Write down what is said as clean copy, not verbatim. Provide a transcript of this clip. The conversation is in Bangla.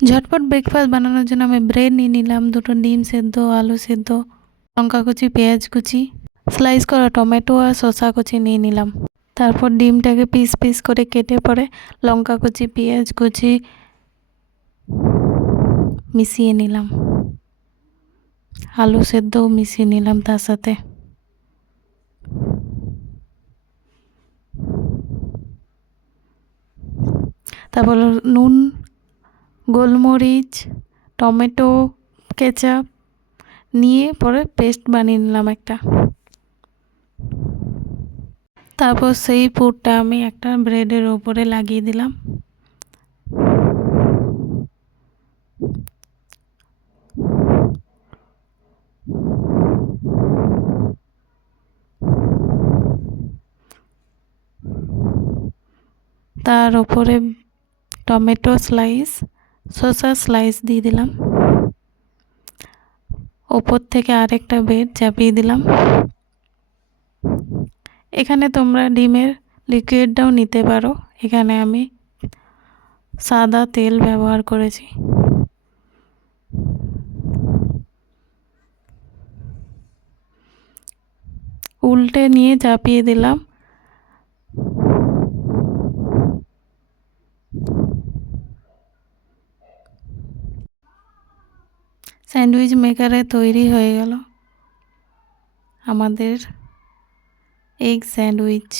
ঝটপট ব্রেকফাস্ট বানানোর জন্য আমি ব্রেড নিয়ে নিলাম, দুটো ডিম সেদ্ধ, আলু সেদ্ধ, লঙ্কা কুচি, পেঁয়াজ কুচি, স্লাইস করা টমেটো আর শসা কুচি নিয়ে নিলাম। তারপর ডিমটাকে পিস পিস করে কেটে পরে লঙ্কা কুচি, পেঁয়াজ কুচি মিশিয়ে নিলাম, আলু সেদ্ধও মিশিয়ে নিলাম তার সাথে। তারপর নুন, গোলমরিচ, টমেটো, কেচাপ নিয়ে পরে পেস্ট বানিয়ে নিলাম একটা। তারপর সেই পুরটা আমি একটা ব্রেডের ওপরে লাগিয়ে দিলাম। তার ওপরে টমেটো স্লাইস, শসা স্লাইস দিয়ে দিলাম। ওপর থেকে আরেকটা ব্রেড চাপিয়ে দিলাম। এখানে তোমরা ডিমের লিকুইডটাও নিতে পারো, এখানে আমি সাদা তেল ব্যবহার করেছি। উল্টে নিয়ে চাপিয়ে দিলাম। স্যান্ডউইচ মেকারে তৈরি হয়ে গেল আমাদের এগ স্যান্ডউইচ।